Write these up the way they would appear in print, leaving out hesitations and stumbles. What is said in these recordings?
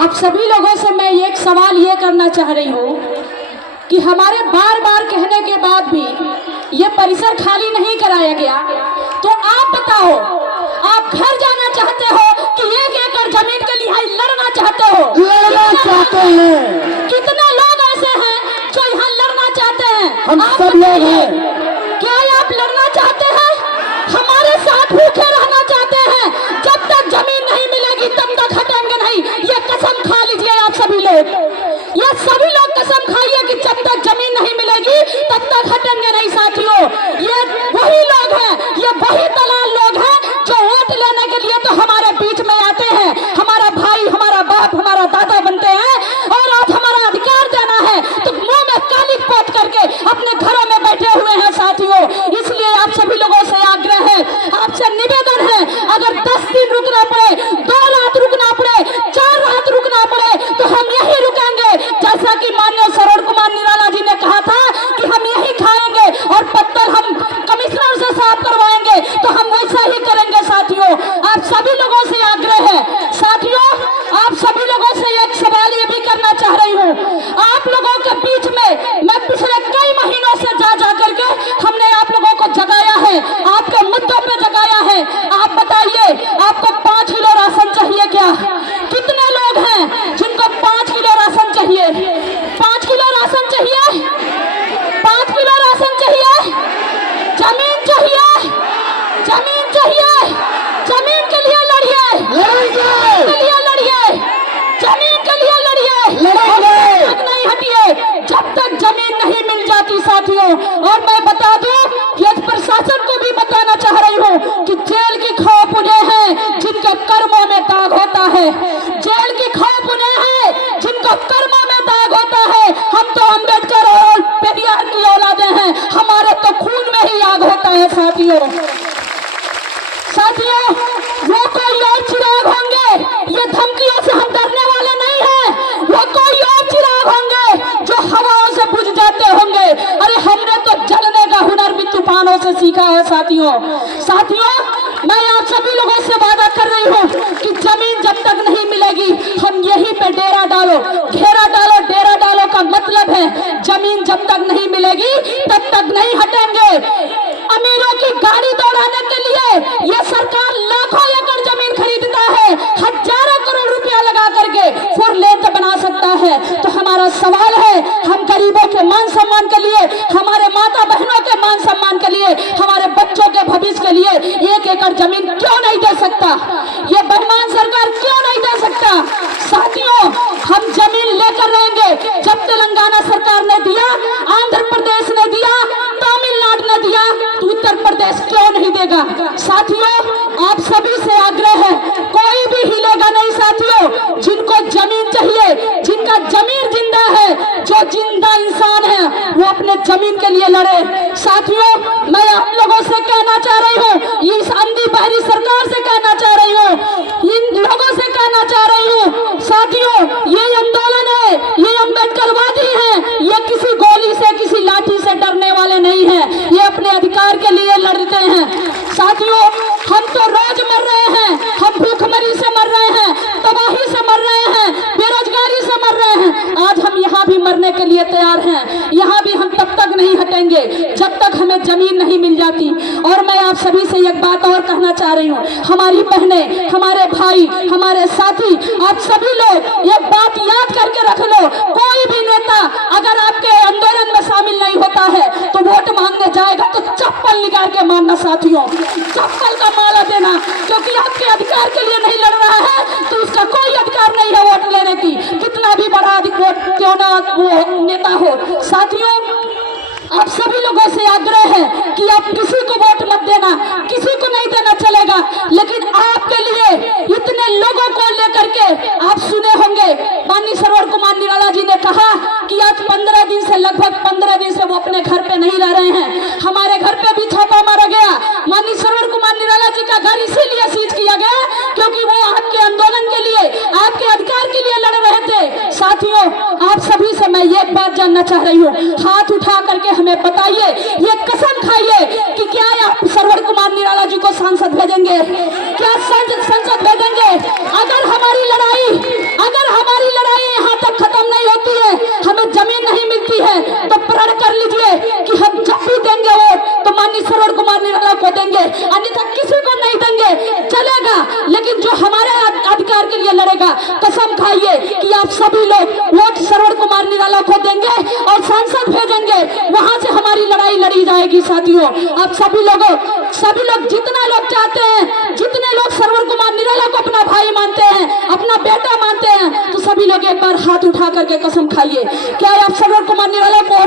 आप सभी लोगों से मैं एक सवाल ये करना चाह रही हूँ कि हमारे बार बार कहने के बाद भी ये परिसर खाली नहीं कराया गया, तो आप बताओ, आप घर जाना चाहते हो कि 1 एकड़ जमीन के लिए लड़ना चाहते हो? लड़ना चाहते हैं। कितने लोग ऐसे हैं जो यहाँ लड़ना चाहते हैं? हम आप सब लोग बताइए, हैं। क्या आप लड़ना चाहते हैं? हमारे साथ भूखे रहना चाहते हैं? जब तक जमीन नहीं मिलेगी तब तक हटेंगे नहीं, ये कसम खा लीजिए आप सभी लोग। ये सभी लोग कसम खाइए कि जब तक जमीन नहीं मिलेगी तब तक हटेंगे नहीं। साथियों, ये वही लोग हैं, ये वही दलाल लोग हैं जो वोट लेने के लिए तो हमारे बीच में आते हैं, हमारा भाई, हमारा बाप, हमारा दादा बनते हैं, और आप हमारा अधिकार देना है तो मुंह में काली पोत करके अपने घरों में बैठे हुए हैं। साथियों, इसलिए आप सभी लोगों से आग्रह है, आपसे निवेदन है, अगर 10 दिन रुकना पड़े, 2 रात रुकना पड़े, 4 रात रुकना पड़े, तो हम यही रुकेंगे। जैसा कि माननीय श्रवण कुमार निराला जी ने कहा था कि हम यही खाएंगे और पत्थर हम कमिश्नर से साफ करवाएंगे, तो हम वैसा ही करेंगे। साथियों, आप सभी लोगों से आग्रह है, साथियों, आप सभी लोगों से एक सवाल ये भी करना चाह रही हूँ। आप लोगों के बीच में मैं पिछले कई महीनों से जा करके हमने आप लोगों को जगाया है, आपके मुद्दों पे जगाया है। आप बताइए, आपको 5 किलो राशन चाहिए क्या? कितने लोग हैं जिनको 5 किलो राशन चाहिए? 5 किलो राशन चाहिए? 5 किलो राशन चाहिए? जमीन चाहिए? जमीन चाहिए? जमीन के लिए लड़िए, लड़ेंगे, के लिए लड़िए, जमीन के लिए लड़िए, लड़ेंगे। तक नहीं हटिए जब तक जमीन नहीं मिल जाती। साथियों, और मैं बता दूं कि प्रशासन को भी बताना चाह रही हूँ कि जेल की खौफ उन्हें है जिनके कर्मों में दाग होता है, जेल की खौफ उन्हें है जिनको कर्मों में दाग होता है। हम तो अम्बेडकर और पेरियार की औलादे हैं, हमारे तो खून में ही आग होता है। साथियों, वो कोई और चिराग होंगे, ये धमकियों से हम डरने वाले नहीं हैं। वो कोई और चिराग होंगे जो हवाओं से बुझ जाते होंगे। अरे हमने तो जलने का हुनर भी तूफानों से सीखा है। साथियों, मैं आप सभी लोगों से वादा कर रही हूँ कि जमीन जब तक नहीं मिलेगी हम यहीं पे डेरा डालो, घेरा डालो, डेरा डालो का मतलब है जमीन जब तक नहीं मिलेगी तब तक नहीं हटेंगे। अमीरों की गाड़ी दौड़ाने के लिए ये सरकार लाखों एकड़ जमीन खरीदता है, हजारों करोड़ रुपया लगा करके 4 लेन बना सकता है। तो हमारा सवाल है, हम गरीबों के मान सम्मान के लिए, हमारे माता बहनों के मान सम्मान के लिए, हमारे बच्चों के भविष्य के लिए 1 एकड़ जमीन क्यों नहीं दे सकता? ये बेईमान सरकार क्यों नहीं दे सकता? साथियों, हम जमीन लेकर रहेंगे। जब तेलंगाना सरकार ने दिया, आंध्र प्रदेश ने दिया, तमिलनाडु ने दिया, तो उत्तर प्रदेश क्यों नहीं देगा? साथियों, आप सभी से आग्रह है, कोई भी हिलेगा नहीं। साथियों, जिनको जमीन चाहिए, जिनका जमीन जिंदा है, जो जिंदा इंसान है, वो अपने जमीन के लिए लड़े। साथियों, मैं आप लोगों से कहना चाह रही हूँ, इस अंधी बहरी सरकार से कहना चाह रही हूँ, इन लोगों से कहना चाह रही हूँ, साथियों, ये आंदोलन है, ये अम्बेडकरवादी है, ये किसी गोली से, किसी लाठी से डरने वाले नहीं है, ये अपने अधिकार के लिए लड़ते हैं। साथियों, हम तो रोज मर रहे हैं, हम भूखमरी से मर रहे हैं, तबाही से मर रहे हैं, बेरोजगारी से मर रहे हैं। आज हम यहाँ भी मरने के लिए तैयार हैं, यहाँ भी हम तब तक नहीं हटेंगे जब तक हमें जमीन नहीं मिल जाती। और मैं आप सभी से एक बात और कहना चाह रही हूँ, हमारी बहनें, हमारे भाई, हमारे साथी, आप सभी लोग एक बात याद करके रख लो, कोई भी नेता अगर आपके आंदोलन में शामिल नहीं होता है तो वोट मांगने जाएगा तो चप्पल निकाल के मारना। साथियों, चप्पल का माला देना, क्योंकि आपके अधिकार के लिए नहीं लड़ रहा है तो उसका कोई अधिकार नहीं है वोट लेने की, कितना भी बड़ा वोट क्यों ना वो नेता हो। साथियों, आप सभी लोगों से आग्रह है कि आप किसी को वोट मत देना, किसी को नहीं देना चलेगा, लेकिन आपके लिए इतने लोगों को लेकर के आप सुने होंगे, माननीय श्रवण कुमार निराला जी ने कहा कि आज 15 दिन से, लगभग 15 दिन से वो अपने घर पे नहीं रह रहे हैं। हमारे घर पे भी छापा मारा गया, माननीय श्रवण कुमार निराला जी का घर इसीलिए सीज किया गया क्योंकि वो आपके आंदोलन के लिए, आपके अधिकार के लिए लड़ रहे थे। साथियों, आप सभी से मैं एक बात जानना चाह रही हूँ, हाथ उठा करके हमें बताइए, ये कसम खाइए कि क्या आप श्रवण कुमार निराला जी को सांसद भेजेंगे? क्या संसद भेजेंगे? अगर हमारी लड़ाई, अगर हमारी कर लीजिए कि हम जब भी देंगे वोट तो माननीय श्रवण कुमार निराला को देंगे, अन्यथा किसी को नहीं देंगे, चलेगा। लेकिन जो हमारे अधिकार के लिए लड़ेगा, कसम खाइए कि आप सभी लोग वोट श्रवण कुमार निराला को देंगे और सांसद भेजेंगे, वहां से हमारी लड़ाई लड़ी जाएगी। साथियों, आप सभी लोग जितना लोग चाहते हैं, जितने लोग श्रवण कुमार निराला को अपना भाई मानते हैं, अपना बेटा मानते हैं, तो सभी लोग एक बार हाथ उठा करके कसम खाइए, क्या आप श्रवण कुमार निराला को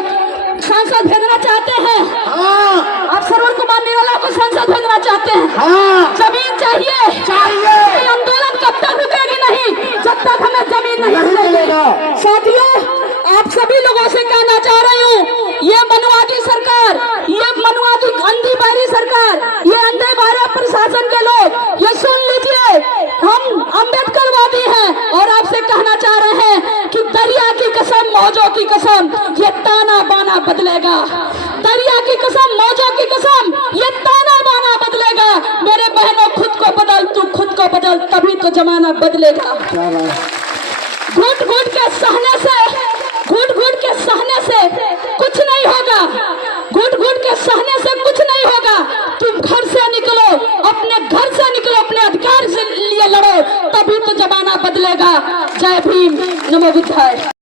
सांसद भेजना चाहते हैं? हाँ, आप श्रवण कुमार निराला को सांसद भेजना चाहते हैं? हाँ, जमीन चाहिए। ये आंदोलन कब तक रुकेगी नहीं, जब तक हमें जमीन नहीं मिलेगा। साथियों, आप सभी लोगों से कहना चाह रही हूँ, ये मनुवादी सरकार, ये मनुवादी अंधी बारी सरकार, ये अंधे बारे प्रशासन के लोग, ये सुन लीजिए, हम अम्बेडकरवादी हैं और आपसे कहना चाह रहे हैं कि दरिया की कसम, मौजों की कसम, ये ताना बाना बदलेगा। दरिया की कसम, मौजों की कसम, ये ताना बाना बदलेगा। मेरे बहनों, खुद को बदल, तू खुद को बदल, तभी तो जमाना बदलेगा। घुट घुट के सहने से, घुट घुट के सहने से कुछ नहीं होगा, घुट घुट के सहने से कुछ नहीं होगा। तुम घर से निकलो, अपने घर से निकलो, अपने अधिकार से लिए लड़ो, तभी तो जमाना बदलेगा। जय भीम, नमो बुद्धाय।